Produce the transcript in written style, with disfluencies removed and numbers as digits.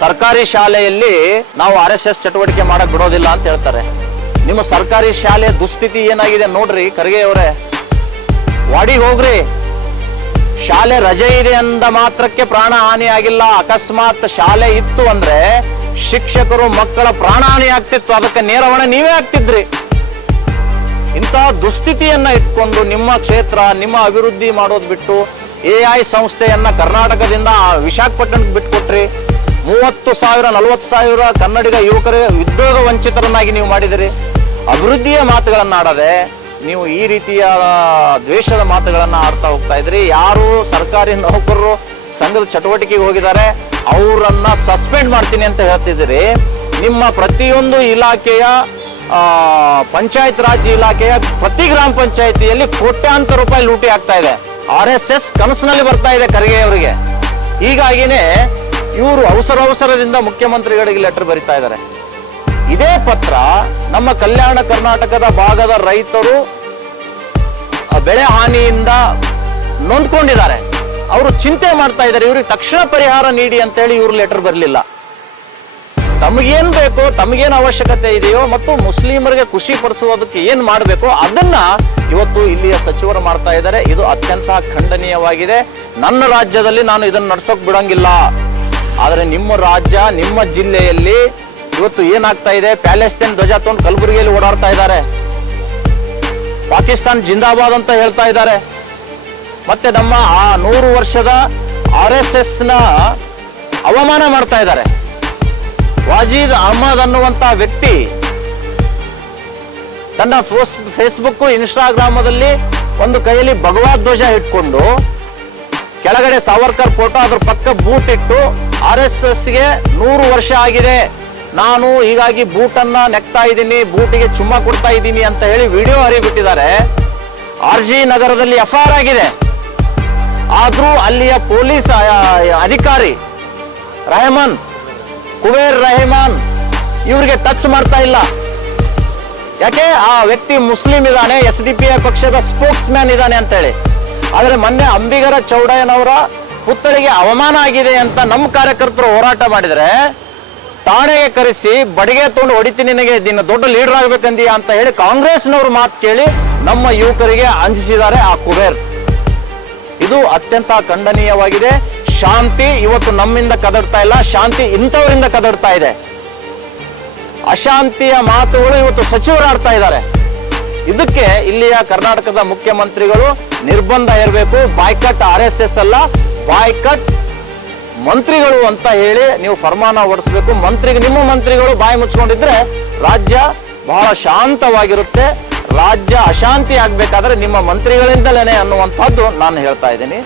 ಸರ್ಕಾರಿ ಶಾಲೆಯಲ್ಲಿ ನಾವು RSS ಚಟುವಟಿಕೆ ಮಾಡಕ್ ಬಿಡೋದಿಲ್ಲ ಅಂತ ಹೇಳ್ತಾರೆ. ನಿಮ್ಮ ಸರ್ಕಾರಿ ಶಾಲೆ ದುಸ್ಥಿತಿ ಏನಾಗಿದೆ ನೋಡ್ರಿ ಖರ್ಗೆ ಅವರೇ. ವಾಡಿಗೆ ಹೋಗ್ರಿ. ಶಾಲೆ ರಜೆ ಇದೆ ಅಂದ ಮಾತ್ರಕ್ಕೆ ಪ್ರಾಣ ಹಾನಿ ಆಗಿಲ್ಲ. ಅಕಸ್ಮಾತ್ ಶಾಲೆ ಇತ್ತು ಅಂದ್ರೆ ಶಿಕ್ಷಕರು ಮಕ್ಕಳ ಪ್ರಾಣ ಹಾನಿ ಆಗ್ತಿತ್ತು, ಅದಕ್ಕೆ ನೇರ ಹೊಣೆ ನೀವೇ ಆಗ್ತಿದ್ರಿ. ಇಂತಹ ದುಸ್ಥಿತಿಯನ್ನ ಇಟ್ಕೊಂಡು ನಿಮ್ಮ ಕ್ಷೇತ್ರ ನಿಮ್ಮ ಅಭಿವೃದ್ಧಿ ಮಾಡೋದು ಬಿಟ್ಟು AI ಸಂಸ್ಥೆಯನ್ನ ಕರ್ನಾಟಕದಿಂದ ವಿಶಾಖಪಟ್ಟಣಕ್ಕೆ ಬಿಟ್ಕೊಟ್ರಿ. 30,000 40,000 ಕನ್ನಡಿಗ ಯುವಕರೇ ಉದ್ಯೋಗ ವಂಚಿತರನ್ನಾಗಿ ನೀವು ಮಾಡಿದಿರಿ. ಅಭಿವೃದ್ಧಿಯ ಮಾತುಗಳನ್ನ ಆಡದೆ ನೀವು ಈ ರೀತಿಯ ದ್ವೇಷದ ಮಾತುಗಳನ್ನ ಆಡ್ತಾ ಹೋಗ್ತಾ ಇದ್ರಿ. ಯಾರು ಸರ್ಕಾರಿ ನೌಕರರು ಸಂಘದ ಚಟುವಟಿಕೆಗೆ ಹೋಗಿದ್ದಾರೆ ಅವರನ್ನ ಸಸ್ಪೆಂಡ್ ಮಾಡ್ತೀನಿ ಅಂತ ಹೇಳ್ತಿದ್ದೀರಿ. ನಿಮ್ಮ ಪ್ರತಿಯೊಂದು ಇಲಾಖೆಯ ಪಂಚಾಯತ್ ರಾಜ್ ಇಲಾಖೆಯ ಪ್ರತಿ ಗ್ರಾಮ ಪಂಚಾಯತಿಯಲ್ಲಿ ಕೋಟ್ಯಾಂತರ ರೂಪಾಯಿ ಲೂಟಿ ಆಗ್ತಾ ಇದೆ. RSS ಕನಸಿನಲ್ಲಿ ಬರ್ತಾ ಇದೆ ಖರ್ಗೆ ಅವರಿಗೆ. ಹೀಗಾಗಿನೇ ಇವರು ಅವಸರದಿಂದ ಮುಖ್ಯಮಂತ್ರಿಗಳಿಗೆ ಲೆಟರ್ ಬರೀತಾ ಇದ್ದಾರೆ. ಇದೇ ಪತ್ರ ನಮ್ಮ ಕಲ್ಯಾಣ ಕರ್ನಾಟಕದ ಭಾಗದ ರೈತರು ಬೆಳೆ ಹಾನಿಯಿಂದ ನೊಂದ್ಕೊಂಡಿದ್ದಾರೆ. ಅವರು ಚಿಂತೆ ಮಾಡ್ತಾ ಇದ್ದಾರೆ, ಇವ್ರಿಗೆ ತಕ್ಷಣ ಪರಿಹಾರ ನೀಡಿ ಅಂತೇಳಿ ಇವ್ರು ಲೆಟರ್ ಬರಲಿಲ್ಲ. ತಮಗೇನ್ ಬೇಕೋ ತಮಗೇನು ಅವಶ್ಯಕತೆ ಇದೆಯೋ ಮತ್ತು ಮುಸ್ಲಿಮರಿಗೆ ಖುಷಿ ಪಡಿಸುವುದಕ್ಕೆ ಏನ್ ಮಾಡಬೇಕೋ ಅದನ್ನ ಇವತ್ತು ಇಲ್ಲಿಯ ಸಚಿವರು ಮಾಡ್ತಾ ಇದ್ದಾರೆ. ಇದು ಅತ್ಯಂತ ಖಂಡನೀಯವಾಗಿದೆ. ನನ್ನ ರಾಜ್ಯದಲ್ಲಿ ನಾನು ಇದನ್ನು ನಡ್ಸೋಕ್ ಬಿಡಂಗಿಲ್ಲ. ಆದರೆ ನಿಮ್ಮ ರಾಜ್ಯ ನಿಮ್ಮ ಜಿಲ್ಲೆಯಲ್ಲಿ ಇವತ್ತು ಏನಾಗ್ತಾ ಇದೆ, ಪ್ಯಾಲೆಸ್ತೈನ್ ಧ್ವಜ ತಗೊಂಡು ಕಲಬುರಗಿಯಲ್ಲಿ ಓಡಾಡ್ತಾ ಇದ್ದಾರೆ. ಪಾಕಿಸ್ತಾನ್ ಜಿಂದಾಬಾದ್ ಅಂತ ಹೇಳ್ತಾ ಇದ್ದಾರೆ. ಮತ್ತೆ ನಮ್ಮ 100 ವರ್ಷದ RSS ನ ಅವಮಾನ ಮಾಡ್ತಾ ಇದ್ದಾರೆ. ವಾಜೀದ್ ಅಹಮದ್ ಅನ್ನುವಂತ ವ್ಯಕ್ತಿ ತನ್ನ ಫೇಸ್ಬುಕ್ ಇನ್ಸ್ಟಾಗ್ರಾಮದಲ್ಲಿ ಒಂದು ಕೈಯಲ್ಲಿ ಭಗವದ್ ಧ್ವಜ ಇಟ್ಕೊಂಡು ಕೆಳಗಡೆ ಸಾವರ್ಕರ್ ಫೋಟೋ, ಅದ್ರ ಪಕ್ಕ ಬೂಟ್ ಇಟ್ಟು RSSಗೆ 100 ವರ್ಷ ಆಗಿದೆ, ನಾನು ಹೀಗಾಗಿ ಬೂಟನ್ನ ನೆಕ್ತಾ ಇದ್ದೀನಿ, ಬೂಟಿಗೆ ಚುಮ್ಮ ಕೊಡ್ತಾ ಇದ್ದೀನಿ ಅಂತ ಹೇಳಿ ವಿಡಿಯೋ ಹರಿಬಿಟ್ಟಿದ್ದಾರೆ. RG ನಗರದಲ್ಲಿ FIR ಆಗಿದೆ. ಆದ್ರೂ ಅಲ್ಲಿಯ ಪೊಲೀಸ್ ಅಧಿಕಾರಿ ಕುಬೇರ್ ರೆಹಮಾನ್ ಇವರಿಗೆ ಟಚ್ ಮಾಡ್ತಾ ಇಲ್ಲ. ಯಾಕೆ? ಆ ವ್ಯಕ್ತಿ ಮುಸ್ಲಿಂ ಇದ್ದಾನೆ, SDPI ಪಕ್ಷದ ಸ್ಪೋಕ್ಸ್ ಮ್ಯಾನ್ ಇದ್ದಾನೆ ಅಂತ ಹೇಳಿ. ಆದ್ರೆ ಮೊನ್ನೆ ಅಂಬಿಗರ ಚೌಡಯ್ಯನವರ ಪುತ್ಥಳಿಗೆ ಅವಮಾನ ಆಗಿದೆ ಅಂತ ನಮ್ಮ ಕಾರ್ಯಕರ್ತರು ಹೋರಾಟ ಮಾಡಿದ್ರೆ ಠಾಣೆಗೆ ಕರೆಸಿ ಬಡಿಗೆ ತಗೊಂಡು ಹೊಡಿತೀನಿ, ನಿನಗೆ ನಿನ್ನ ದೊಡ್ಡ ಲೀಡರ್ ಆಗ್ಬೇಕಂದೀಯ ಅಂತ ಹೇಳಿ ಕಾಂಗ್ರೆಸ್ನವ್ರ ಮಾತು ಕೇಳಿ ನಮ್ಮ ಯುವಕರಿಗೆ ಅಂಜಿಸಿದ್ದಾರೆ ಆ ಕುಬೇರ್. ಇದು ಅತ್ಯಂತ ಖಂಡನೀಯವಾಗಿದೆ. ಶಾಂತಿ ಇವತ್ತು ನಮ್ಮಿಂದ ಕದಡ್ತಾ ಇಲ್ಲ, ಶಾಂತಿ ಇಂಥವರಿಂದ ಕದಡ್ತಾ ಇದೆ. ಅಶಾಂತಿಯ ಮಾತುಗಳು ಇವತ್ತು ಸಚಿವರಾಡ್ತಾ ಇದ್ದಾರೆ. ಇದಕ್ಕೆ ಇಲ್ಲಿಯ ಕರ್ನಾಟಕದ ಮುಖ್ಯಮಂತ್ರಿಗಳು ನಿರ್ಬಂಧ ಇರಬೇಕು. ಬಾಯ್ಕಟ್ RSS ಅಲ್ಲ, ಬಾಯ್ಕಟ್ ಮಂತ್ರಿಗಳು ಅಂತ ಹೇಳಿ ನೀವು ಫರ್ಮಾನ ಹೊರಡಿಸಬೇಕು. ನಿಮ್ಮ ಮಂತ್ರಿಗಳು ಬಾಯಿ ಮುಚ್ಕೊಂಡಿದ್ರೆ ರಾಜ್ಯ ಬಹಳ ಶಾಂತವಾಗಿರುತ್ತೆ. ರಾಜ್ಯ ಅಶಾಂತಿ ಆಗ್ಬೇಕಾದ್ರೆ ನಿಮ್ಮ ಮಂತ್ರಿಗಳಿಂದಲೇ ಅನ್ನುವಂಥದ್ದು ನಾನು ಹೇಳ್ತಾ ಇದ್ದೀನಿ.